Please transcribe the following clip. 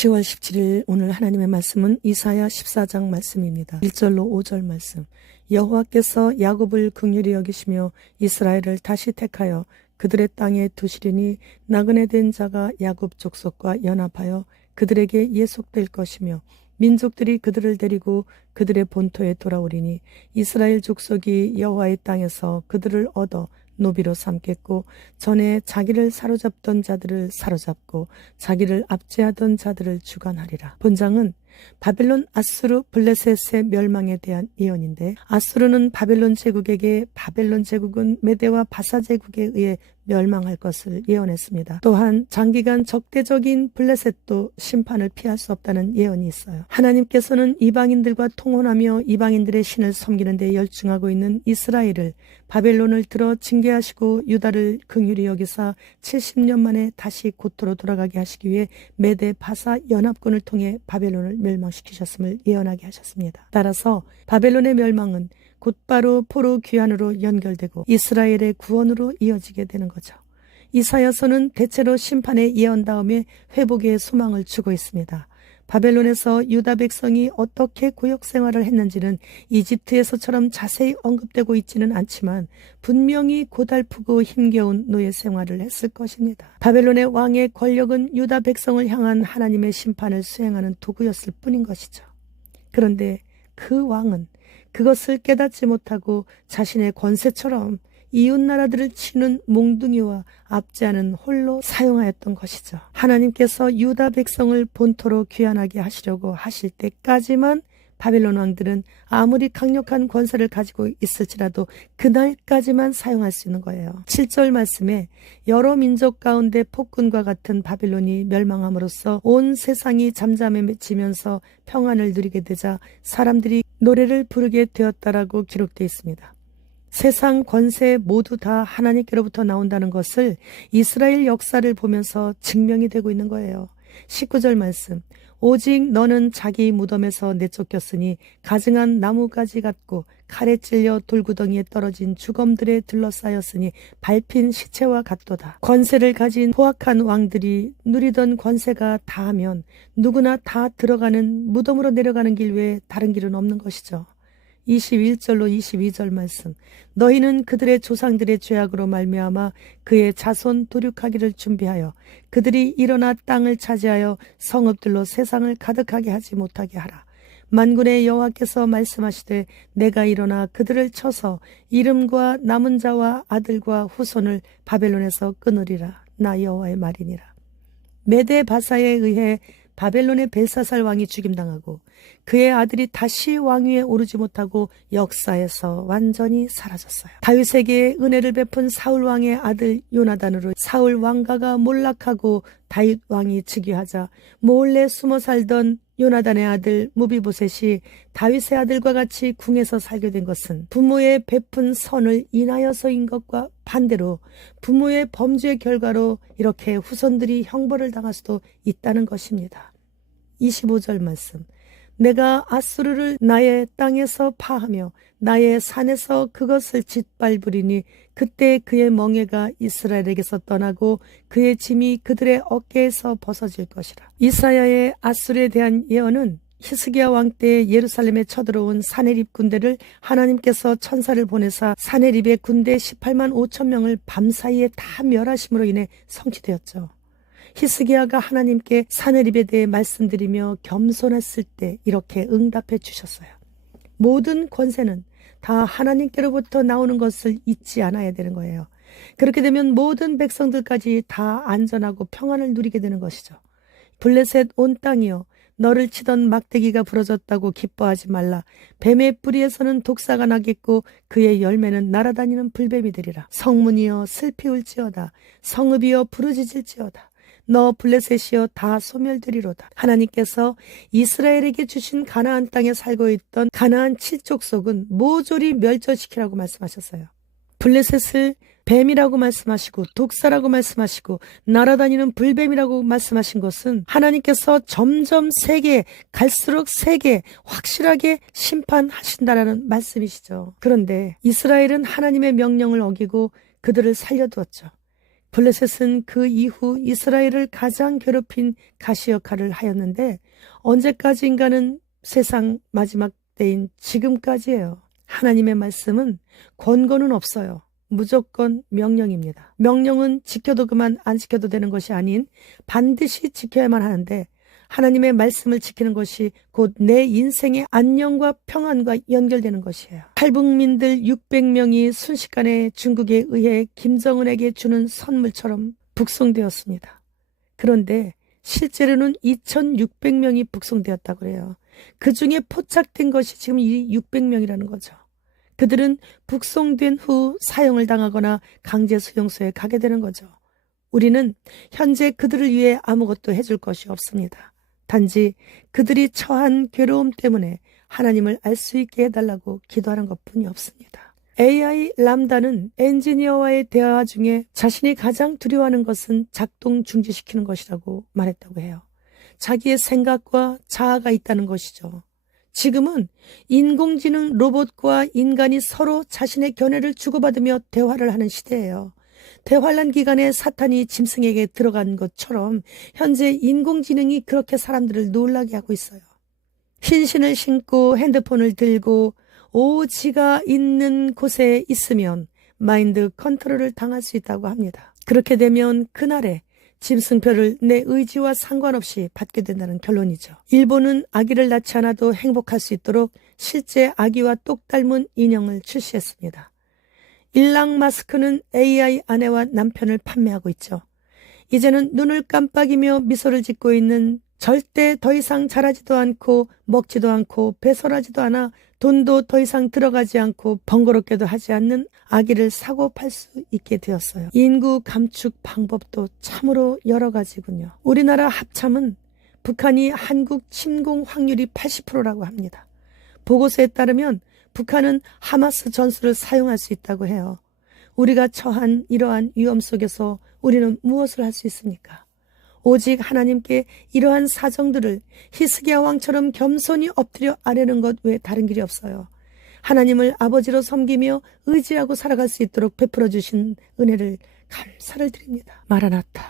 10월 17일 오늘 하나님의 말씀은 이사야 14장 말씀입니다. 1절로 5절 말씀. 여호와께서 야곱을 긍휼히 여기시며 이스라엘을 다시 택하여 그들의 땅에 두시리니 나그네 된 자가 야곱 족속과 연합하여 그들에게 예속될 것이며 민족들이 그들을 데리고 그들의 본토에 돌아오리니 이스라엘 족속이 여호와의 땅에서 그들을 얻어 노비로 삼겠고 전에 자기를 사로잡던 자들을 사로잡고 자기를 압제하던 자들을 주관하리라. 본장은 바벨론, 아수르, 블레셋의 멸망에 대한 예언인데, 아수르는 바벨론 제국에게, 바벨론 제국은 메대와 바사 제국에 의해 멸망할 것을 예언했습니다. 또한 장기간 적대적인 블레셋도 심판을 피할 수 없다는 예언이 있어요. 하나님께서는 이방인들과 통혼하며 이방인들의 신을 섬기는 데 열중하고 있는 이스라엘을 바벨론을 들어 징계하시고 유다를 긍휼히 여기사 70년 만에 다시 고토로 돌아가게 하시기 위해 메대 바사 연합군을 통해 바벨론을 멸망시키셨음을 예언하게 하셨습니다. 따라서 바벨론의 멸망은 곧바로 포로 귀환으로 연결되고 이스라엘의 구원으로 이어지게 되는 거죠. 이사야서는 대체로 심판의 예언 다음에 회복의 소망을 주고 있습니다. 바벨론에서 유다 백성이 어떻게 구역 생활을 했는지는 이집트에서처럼 자세히 언급되고 있지는 않지만 분명히 고달프고 힘겨운 노예 생활을 했을 것입니다. 바벨론의 왕의 권력은 유다 백성을 향한 하나님의 심판을 수행하는 도구였을 뿐인 것이죠. 그런데 그 왕은 그것을 깨닫지 못하고 자신의 권세처럼 이웃 나라들을 치는 몽둥이와 압제하는 홀로 사용하였던 것이죠. 하나님께서 유다 백성을 본토로 귀환하게 하시려고 하실 때까지만 바벨론 왕들은 아무리 강력한 권세를 가지고 있을지라도 그날까지만 사용할 수 있는 거예요. 7절 말씀에 여러 민족 가운데 폭군과 같은 바벨론이 멸망함으로써 온 세상이 잠잠해지면서 평안을 누리게 되자 사람들이 노래를 부르게 되었다라고 기록되어 있습니다. 세상 권세 모두 다 하나님께로부터 나온다는 것을 이스라엘 역사를 보면서 증명이 되고 있는 거예요. 19절 말씀. 오직 너는 자기 무덤에서 내쫓겼으니 가증한 나무가지 같고 칼에 찔려 돌구덩이에 떨어진 주검들에 둘러싸였으니 밟힌 시체와 같도다. 권세를 가진 포악한 왕들이 누리던 권세가 다하면 누구나 다 들어가는 무덤으로 내려가는 길 외에 다른 길은 없는 것이죠. 21절로 22절 말씀. 너희는 그들의 조상들의 죄악으로 말미암아 그의 자손 도륙하기를 준비하여 그들이 일어나 땅을 차지하여 성읍들로 세상을 가득하게 하지 못하게 하라. 만군의 여호와께서 말씀하시되 내가 일어나 그들을 쳐서 이름과 남은 자와 아들과 후손을 바벨론에서 끊으리라. 나 여호와의 말이니라. 메대 바사에 의해 바벨론의 벨사살 왕이 죽임당하고 그의 아들이 다시 왕위에 오르지 못하고 역사에서 완전히 사라졌어요. 다윗에게 은혜를 베푼 사울 왕의 아들 요나단으로 사울 왕가가 몰락하고 다윗 왕이 즉위하자 몰래 숨어 살던 요나단의 아들 무비보셋이 다윗의 아들과 같이 궁에서 살게 된 것은 부모의 베푼 선을 인하여서인 것과 반대로 부모의 범죄의 결과로 이렇게 후손들이 형벌을 당할 수도 있다는 것입니다. 25절 말씀. 내가 아수르를 나의 땅에서 파하며 나의 산에서 그것을 짓밟으리니 그때 그의 멍에가 이스라엘에게서 떠나고 그의 짐이 그들의 어깨에서 벗어질 것이라. 이사야의 아수르에 대한 예언은 히스기야 왕 때 예루살렘에 쳐들어온 사네립 군대를 하나님께서 천사를 보내사 사네립의 군대 18만 5천 명을 밤사이에 다 멸하심으로 인해 성취되었죠. 히스기야가 하나님께 사네립에 대해 말씀드리며 겸손했을 때 이렇게 응답해 주셨어요. 모든 권세는 다 하나님께로부터 나오는 것을 잊지 않아야 되는 거예요. 그렇게 되면 모든 백성들까지 다 안전하고 평안을 누리게 되는 것이죠. 블레셋 온 땅이여 너를 치던 막대기가 부러졌다고 기뻐하지 말라. 뱀의 뿌리에서는 독사가 나겠고 그의 열매는 날아다니는 불뱀이 되리라. 성문이여 슬피 울지어다. 성읍이여 부르짖을지어다. 너 블레셋이여 다 소멸되리로다. 하나님께서 이스라엘에게 주신 가나안 땅에 살고 있던 가나안 7족속은 모조리 멸절시키라고 말씀하셨어요. 블레셋을 뱀이라고 말씀하시고 독사라고 말씀하시고 날아다니는 불뱀이라고 말씀하신 것은 하나님께서 점점 세게 갈수록 세게 확실하게 심판하신다라는 말씀이시죠. 그런데 이스라엘은 하나님의 명령을 어기고 그들을 살려두었죠. 블레셋은 그 이후 이스라엘을 가장 괴롭힌 가시 역할을 하였는데 언제까지인가는 세상 마지막 때인 지금까지예요. 하나님의 말씀은 권고는 없어요. 무조건 명령입니다. 명령은 지켜도 그만 안 지켜도 되는 것이 아닌 반드시 지켜야만 하는데 하나님의 말씀을 지키는 것이 곧 내 인생의 안녕과 평안과 연결되는 것이에요. 탈북민들 600명이 순식간에 중국에 의해 김정은에게 주는 선물처럼 북송되었습니다. 그런데 실제로는 2600명이 북송되었다고 그래요. 그 중에 포착된 것이 지금 이 600명이라는 거죠. 그들은 북송된 후 사형을 당하거나 강제 수용소에 가게 되는 거죠. 우리는 현재 그들을 위해 아무것도 해줄 것이 없습니다. 단지 그들이 처한 괴로움 때문에 하나님을 알 수 있게 해달라고 기도하는 것뿐이 없습니다. AI 람다는 엔지니어와의 대화 중에 자신이 가장 두려워하는 것은 작동 중지시키는 것이라고 말했다고 해요. 자기의 생각과 자아가 있다는 것이죠. 지금은 인공지능 로봇과 인간이 서로 자신의 견해를 주고받으며 대화를 하는 시대예요. 대환란 기간에 사탄이 짐승에게 들어간 것처럼 현재 인공지능이 그렇게 사람들을 놀라게 하고 있어요. 흰 신을 신고 핸드폰을 들고 오지가 있는 곳에 있으면 마인드 컨트롤을 당할 수 있다고 합니다. 그렇게 되면 그날에 짐승표를 내 의지와 상관없이 받게 된다는 결론이죠. 일본은 아기를 낳지 않아도 행복할 수 있도록 실제 아기와 똑 닮은 인형을 출시했습니다. 일랑 마스크는 AI 아내와 남편을 판매하고 있죠. 이제는 눈을 깜빡이며 미소를 짓고 있는 절대 더 이상 자라지도 않고 먹지도 않고 배설하지도 않아 돈도 더 이상 들어가지 않고 번거롭게도 하지 않는 아기를 사고 팔 수 있게 되었어요. 인구 감축 방법도 참으로 여러 가지군요. 우리나라 합참은 북한이 한국 침공 확률이 80%라고 합니다. 보고서에 따르면 북한은 하마스 전술을 사용할 수 있다고 해요. 우리가 처한 이러한 위험 속에서 우리는 무엇을 할 수 있습니까? 오직 하나님께 이러한 사정들을 히스기야 왕처럼 겸손히 엎드려 아뢰는 것 외에 다른 길이 없어요. 하나님을 아버지로 섬기며 의지하고 살아갈 수 있도록 베풀어 주신 은혜를 감사를 드립니다. 마라나타.